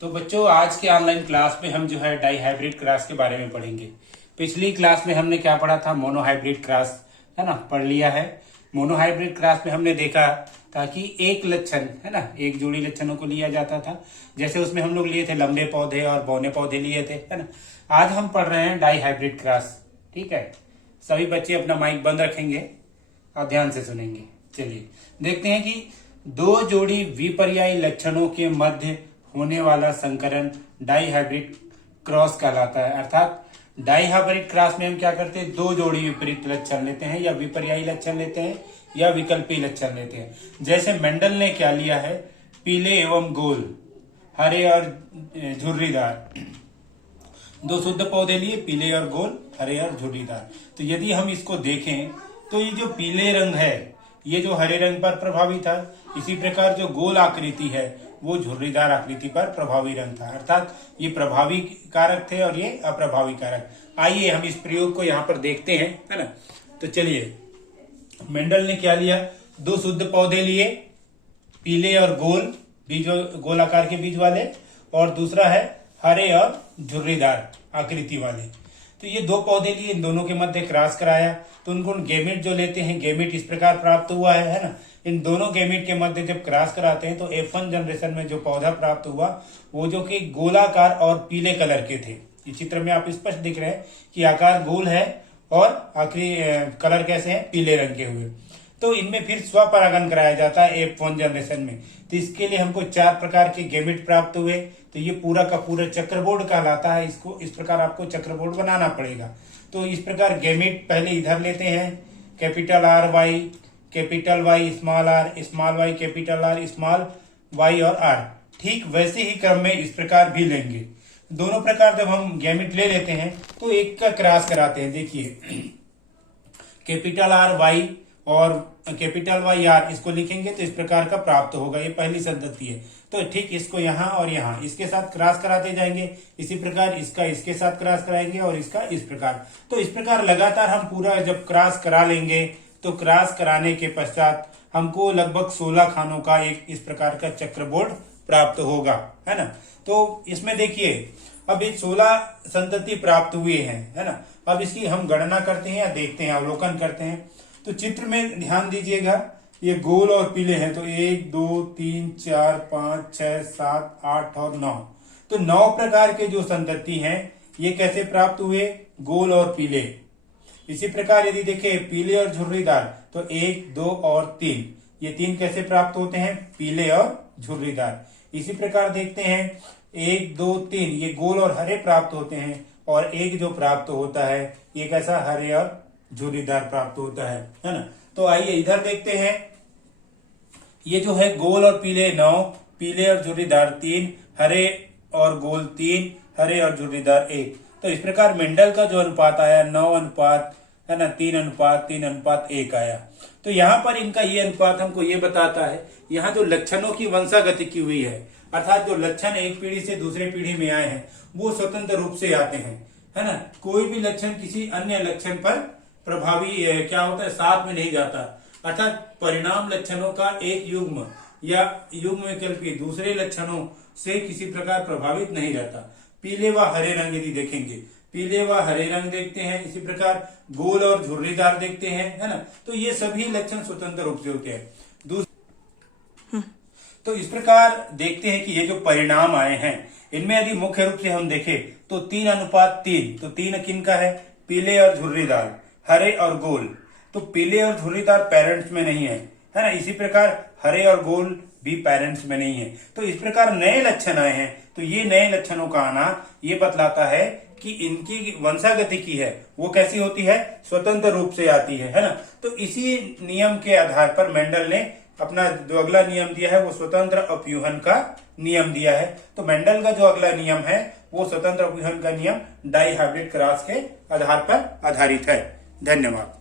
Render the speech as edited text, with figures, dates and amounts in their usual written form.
तो बच्चों आज के ऑनलाइन क्लास में हम जो है डाई हाइब्रिड क्रॉस के बारे में पढ़ेंगे। पिछली क्लास में हमने क्या पढ़ा था, मोनो हाइब्रिड क्रॉस है ना, पढ़ लिया है। मोनो हाइब्रिड क्रॉस में हमने देखा था कि एक लक्षण है ना, एक जोड़ी लक्षणों को लिया जाता था। जैसे उसमें हम लोग लिए थे लंबे पौधे और बौने पौधे लिए थे, है ना। आज हम पढ़ रहे हैं डाई हाइब्रिड क्रॉस। ठीक है, सभी बच्चे अपना माइक बंद रखेंगे और ध्यान से सुनेंगे। चलिए देखते हैं कि दो जोड़ी विपर्यायी लक्षणों के मध्य होने वाला संकरण डाई हाइब्रिड क्रॉस कहलाता है। अर्थात डाई हाइब्रिड क्रॉस में हम क्या करते हैं, दो जोड़ी विपरीत लक्षण लेते हैं या विपर्यायी लक्षण लेते हैं या विकल्पी लक्षण लेते हैं। जैसे मेंडल ने क्या लिया है, पीले एवं गोल, हरे और झुर्रीदार, दो शुद्ध पौधे लिए, पीले और गोल, हरे और झुर्रीदार। तो यदि हम इसको देखें तो ये जो पीले रंग है ये जो हरे रंग पर प्रभावी था, इसी प्रकार जो गोल आकृति है वो झुर्रीदार आकृति पर प्रभावी रंग था। अर्थात ये प्रभावी कारक थे और ये अप्रभावी कारक। आइए हम इस प्रयोग को यहाँ पर देखते हैं, है ना। तो चलिए, मेंडल ने क्या लिया, दो शुद्ध पौधे लिए, पीले और गोल बीज, गोल आकार के बीज वाले, और दूसरा है हरे और झुर्रीदार आकृति वाले। तो ये दो पौधे लिए, इन दोनों के मध्य क्रॉस कराया तो उनको गेमेट जो लेते हैं, गेमेट इस प्रकार प्राप्त हुआ है ना। इन दोनों गेमेट के मध्य जब क्रॉस कराते हैं तो F1 जनरेशन में जो पौधा प्राप्त हुआ वो जो कि गोलाकार और पीले कलर के थे। इस चित्र में आप स्पष्ट दिख रहे हैं कि आकार गोल है और आखिरी कलर कैसे है, पीले रंग के हुए। तो इनमें फिर स्वपरागन कराया जाता है F1 जनरेशन में। तो इसके लिए हमको 4 प्रकार के गेमेट प्राप्त हुए। तो ये पूरा का पूरा चक्रबोर्ड कहलाता है। इसको इस प्रकार आपको चक्रबोर्ड बनाना पड़ेगा। तो इस प्रकार गेमेट पहले इधर लेते हैं, capital R Y, capital Y, small R, small Y, capital R, small Y और आर। ठीक वैसे ही क्रम में इस प्रकार भी लेंगे। दोनों प्रकार जब हम गेमेट ले लेते हैं तो एक का क्रॉस कराते हैं। देखिए, कैपिटल आर वाई और कैपिटल वाई आर, इसको लिखेंगे तो इस प्रकार का प्राप्त होगा। ये पहली संतति है। तो ठीक इसको यहाँ और यहाँ इसके साथ क्रॉस कराते जाएंगे। इसी प्रकार इसका इसके साथ क्रॉस कराएंगे और इसका इस प्रकार। तो इस प्रकार लगातार हम पूरा जब क्रॉस करा लेंगे तो क्रॉस कराने के पश्चात हमको लगभग 16 खानों का एक इस प्रकार का चक्रबोर्ड प्राप्त होगा, है ना। तो इसमें देखिए, अब ये 16 संतति प्राप्त हुए हैं, है ना। अब इसकी हम गणना करते हैं या देखते हैं, अवलोकन करते हैं। तो चित्र में ध्यान दीजिएगा, ये गोल और पीले हैं। तो 1 2 3 4 5 6 7 8 और 9। तो 9 प्रकार के जो संतति हैं ये कैसे प्राप्त हुए, गोल और पीले। इसी प्रकार यदि देखें पीले और झुर्रीदार, तो 1 2 और 3, ये 3 कैसे प्राप्त होते हैं, पीले और झुर्रीदार। इसी प्रकार देखते हैं 1 2 3, ये गोल और हरे प्राप्त होते हैं, और एक जो प्राप्त होता है ये कैसा, हरे और झुर्रीदार प्राप्त होता है ना। तो आइए इधर देखते हैं, ये जो है गोल और पीले 9, पीले और झुर्रीदार 3, हरे और गोल 3, हरे और झुर्रीदार 1। तो इस प्रकार मेंडल का जो अनुपात आया 9 अनुपात, है ना, 3 अनुपात 3 अनुपात 1 आया। तो यहाँ पर इनका ये अनुपात हमको ये बताता है, यहाँ जो लक्षणों की वंशागति की हुई है, अर्थात जो लक्षण एक पीढ़ी से दूसरे पीढ़ी में आए हैं वो स्वतंत्र रूप से आते हैं, है ना। कोई भी लक्षण किसी अन्य लक्षण पर प्रभावी क्या होता है, साथ में नहीं जाता। अर्थात परिणाम लक्षणों का एक युग्म या युग्म विकल्पी दूसरे लक्षणों से किसी प्रकार प्रभावित नहीं रहता। पीले व हरे रंग यदि देखेंगे, पीले व हरे रंग देखते हैं, इसी प्रकार गोल और झुर्रीदार देखते हैं, है ना। तो ये सभी लक्षण स्वतंत्र रूप से होते हैं। तो इस प्रकार देखते हैं कि ये जो परिणाम आए हैं इनमें यदि मुख्य रूप से हम देखें तो 3 अनुपात 3, तो 3 किनका है, पीले और झुर्रीदार, हरे और गोल। तो पीले और झुर्रीदार पेरेंट्स में नहीं है ना। इसी प्रकार हरे और गोल भी पेरेंट्स में नहीं है। तो इस प्रकार नए लक्षण आए हैं। तो ये नए लक्षणों का आना ये बतलाता है कि इनकी वंशागति की है वो कैसी होती है, स्वतंत्र रूप से आती है ना। तो इसी नियम के आधार पर मेंडल ने अपना जो अगला नियम दिया है वो स्वतंत्र अपव्यूहन का नियम दिया है। तो मेंडल का जो अगला नियम है वो स्वतंत्र अपव्यूहन का नियम डाई हाइब्रिड क्रॉस के आधार पर आधारित है। धन्यवाद।